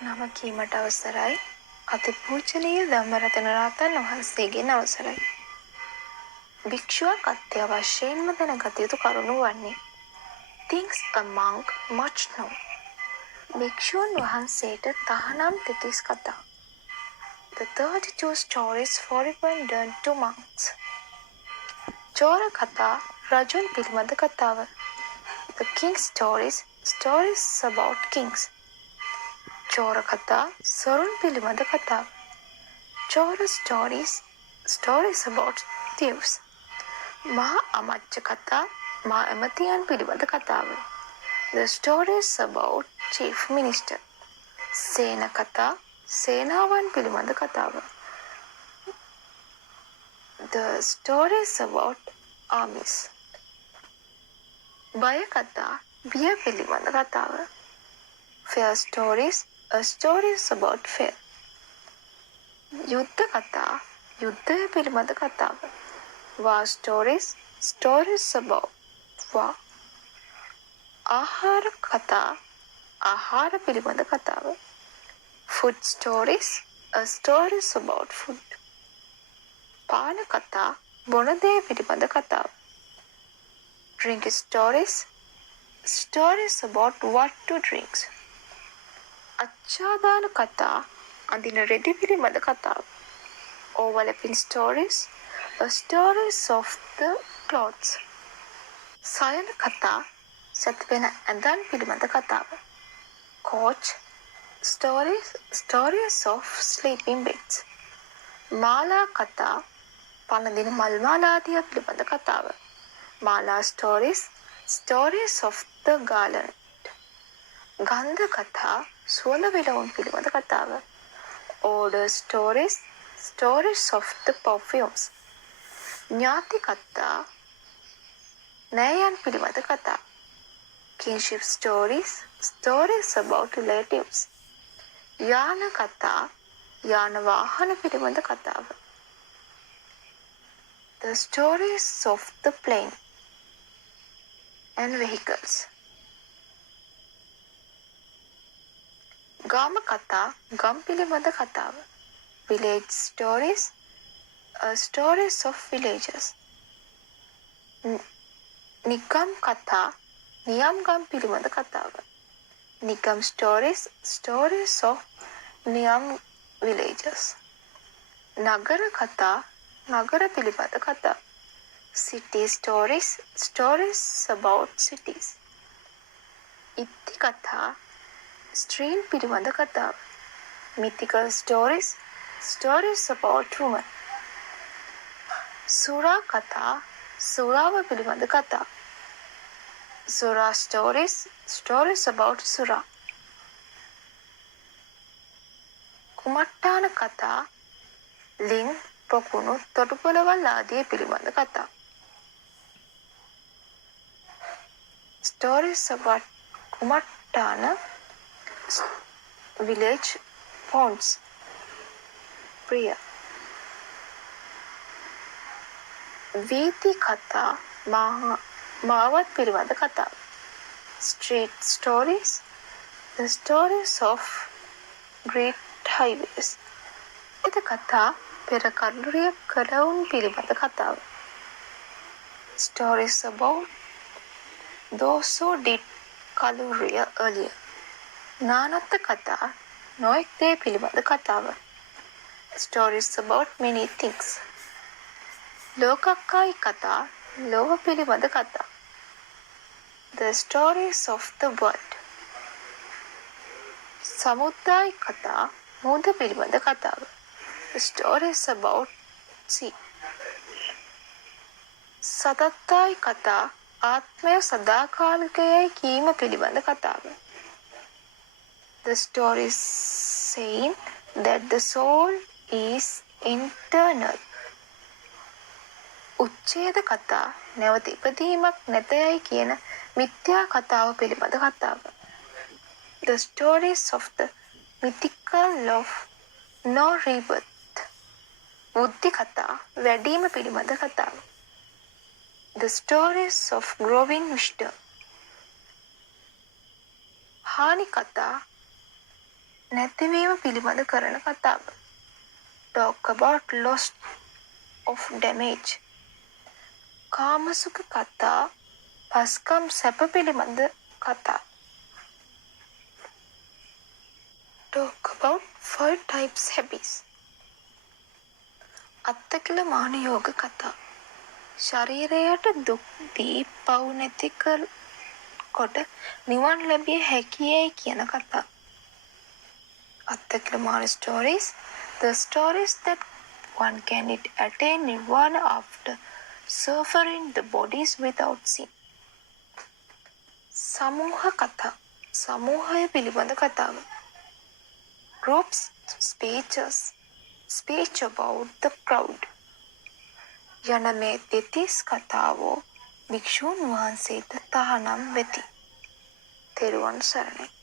නම කීමට අවසරයි. අතිපූජනීය ධම්මරතන රහතන් වහන්සේගෙන් අවසරයි. භික්ෂුවක් අත්‍යවශ්‍යයෙන්ම දැනගත යුතු කරුණු වන්නේ things a monk must know. භික්ෂුන් වහන්සේට තහනම් 33 කතා. The 32 stories correspond to monks. චෝර කතා රජුන් පිළිබඳ කතාව. The King's stories about kings. චෝර කතා සොරුන් පිළිබඳ කතාව. චෝර stories about thieves. මහා අමච්ච කතා මහා ඇමතියන් පිළිබඳ කතාව. The stories about chief minister. සේන කතා සේනාවන් පිළිබඳ කතාව. The stories about armies. බය කතා බිය පිළිබඳ කතාව. Fear stories about fear. යුද්ධ කතා යුද්ධය පිළිබඳ කතාව. War stories about war. ආහාර කතා ආහාර පිළිබඳ කතාව. Food stories about food. පාන කතා බොන දේ පිළිබඳ කතාව. Drink stories about what to drink. අච්ඡාදාන කතා අඳින රෙදි පිළිබඳ කතාව. Overlapping stories of the clothes. සයන කතා සැතපෙන ඇඳන් පිළිබඳ කතාව. Coach stories of sleeping beds. මාලා කතා පළඳින මල් මාලාදිය පිළිබඳ කතාව. මාලා stories of the garland. ගන්ධ කතා සුවඳ විලවුන් පිළිබඳ කතාව. Odor stories of the perfumes. ඥාති කතා නෑයන් පිළිබඳ කතා. Kinship stories about relatives. යාන කතා යාන වාහන පිළිබඳ කතාව. The stories of the plane and vehicles. ගාම කතා ගම් පිළිබඳ කතාව. Village stories of villages. නිකම් කතා නියම් ගම් පිළිබඳ කතාව. නිකම් stories of නියම් villages. නගර කතා නගර පිළිබඳ කතා. City stories about cities. ඉත්ති කතා ස්ත්‍රීන් පිළිබඳ කතාව. Mythical stories about women. සුරා කතා සුරාව පිළිබඳ කතා. සුරා stories about සුරා. කුමට්ටාන කතා ලිං පොකුණු තොටුපළවල් ආදී පිළිබඳ කතා. Stories about කුමට්ටාන village ponds. ප්‍රිය වීථි කතා මාවත් පිළිබඳ කතාව. Street the stories of great highways. එත කතා පෙර කළුරිය කළවුන් පිළිබඳ කතාව. Stories about those who did කළුරිය earlier. නානත්ත කතා නොයෙක් දේ පිළිබඳ කතාව. Stories about many things. ලෝකක්කායි කතා ලෝක පිළිබඳ කතා. The stories of the world. සමුද්‍රායි කතා මුහුද පිළිබඳ කතාව. The stories about sea. සතත්තායි කතා ආත්මය සදාකාලිකයයි කීම පිළිබඳ කතාව. The stories saying that the soul is eternal. උච්ඡේද කතා නැවත ඉපදීමක් නැතයයි කියන මිත්‍යා කතාව පිළිබඳ කතාව. The stories of the mythical of no rebirth. බුද්ධි කතා වැඩිම පිළිබඳ කතාව. The stories of growing wisdom. හානි කතා නැතිවීම පිළිබඳ කරන කතාව. Talk about loss of damage. කාමසුඛ කතා, පස්කම් සැප පිළිබඳ කතා. Talk about 5 types habits. අත්තකිල මාන යෝග කතා. ශරීරයට දුක් දී පව් නැති කොට නිවන් ලැබිය හැකියයි කියන කතා. අත්තකිල මාන stories. The stories that one can attain nirvana after suffering the bodies without sin. සමූහ කතා. සමූහය පිළිබඳ කතාව. Groups speeches. Speech about the crowd. යන මේ දෙතිස් කතාවෝ භික්ෂූන් වහන්සේට තහනම් වෙති. තෙරුවන් සරණයි.